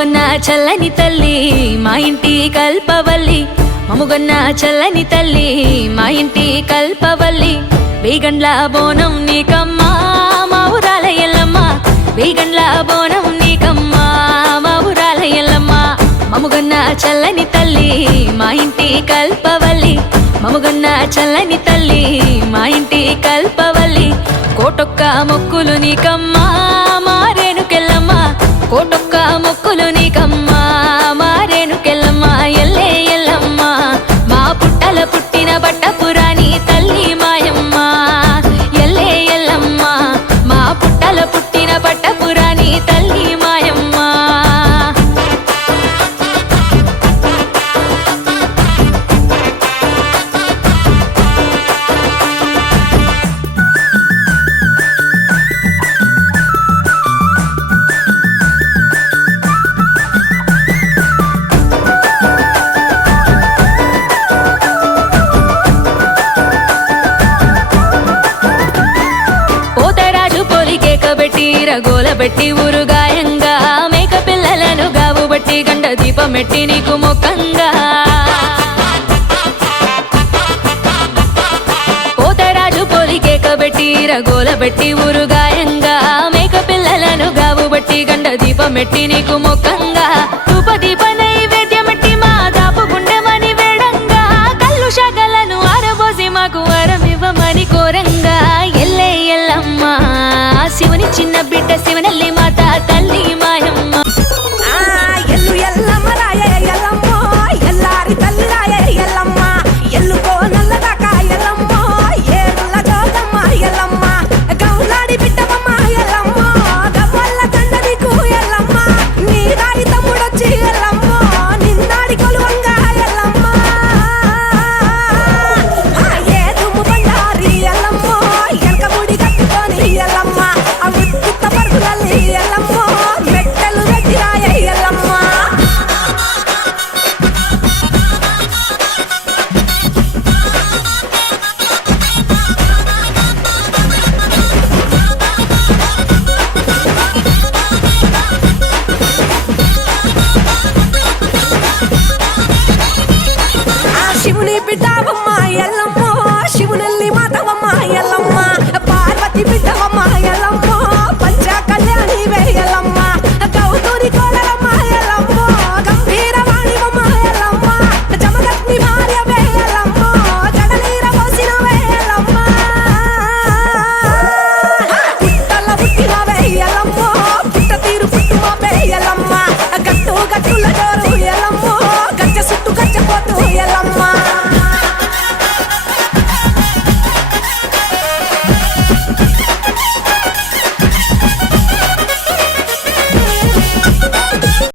మముగొన్న చల్లని తల్లి మా ఇంటి కల్పవల్లి మముగొన్న చల్లని తల్లి మా ఇంటి కల్పవల్లి వేగండ్ల బోనం నీకమ్మా మా ఊరాల ఎల్లమ్మ వేగండ్ల బోనం నీకమ్మా మా ఊరాల ఎల్లమ్మ మముగొన్న చల్లని తల్లి మా ఇంటి కల్పవల్లి మముగొన్న చల్లని తల్లి మా ఇంటి కల్పవల్లి కోటొక్క మొక్కులు నీకమ్మా మారేనుకెల్లమ్మ కోటొక్క మొక్కులు నీకమ్మా మారేనుకెల్లమ్మ ఎల్లే ఎల్లమ్మ మా పుట్టల పుట్టిన బట్టపురాణి తల్లి మాయమ్మ ఎల్లే ఎల్లమ్మ మా పుట్టల పుట్టిన బట్టపురాణి తల్లి మాయమ్మ రగోలబెట్టి ఊరుగాయంగా మేక పిల్లలను గావుబట్టి గండ దీపమెట్టి నీకు మొక్కంగా పోతరాజు పోలికేకబెట్టి రగోలబెట్టి ఊరుగాయంగా మేక పిల్లలను గావుబట్టి గండ దీపమెట్టి నీకు మొక్కంగా ధూపదీప నైవేద్యమెట్టి మా దాపు గుండెమని వేడంగా కళ్ళు శాఖలను ఆరబోసి మాకు వరమివ్వమని కోరంగా ఎల్లే ఎల్లమ్మ శివుని చిన్న బిడ్డ శివన